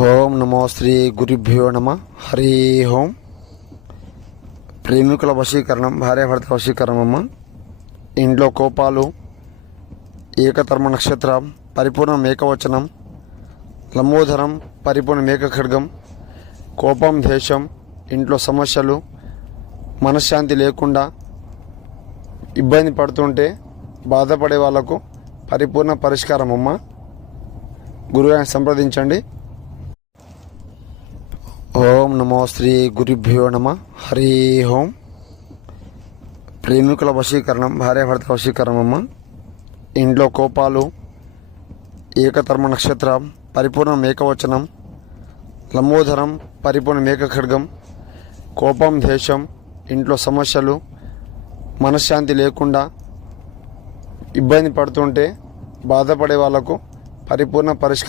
ఓం నమో శ్రీ గురుభ్యో నమ. హరి ఓం. ప్రేమికుల వశీకరణం, భార్యాభర్త వశీకరణం. ఇంట్లో కోపాలు, ఏకధర్మ నక్షత్రం, పరిపూర్ణ ఏకవచనం, లంబోదరం, పరిపూర్ణ ఏక ఖడ్గం, కోపం, దేశం, ఇంట్లో సమస్యలు, మనశ్శాంతి లేకుండా ఇబ్బంది పడుతుంటే బాధపడే వాళ్లకు పరిపూర్ణ పరిష్కారం అమ్మ. గురువుని సంప్రదించండి. ఓం నమో శ్రీ గురుభ్యో నమ. హరి ఓం. ప్రేమికుల వశీకరణం, భార్యాభర్త వశీకరణం. ఇంట్లో కోపాలు, ఏకధర్మ నక్షత్రం, పరిపూర్ణ ఏకవచనం, లంబోదరం, పరిపూర్ణ ఏక ఖడ్గం, కోపం, దేశం, ఇంట్లో సమస్యలు, మనశ్శాంతి లేకుండా ఇబ్బంది పడుతుంటే బాధపడే వాళ్లకు పరిపూర్ణ పరిష్కారం.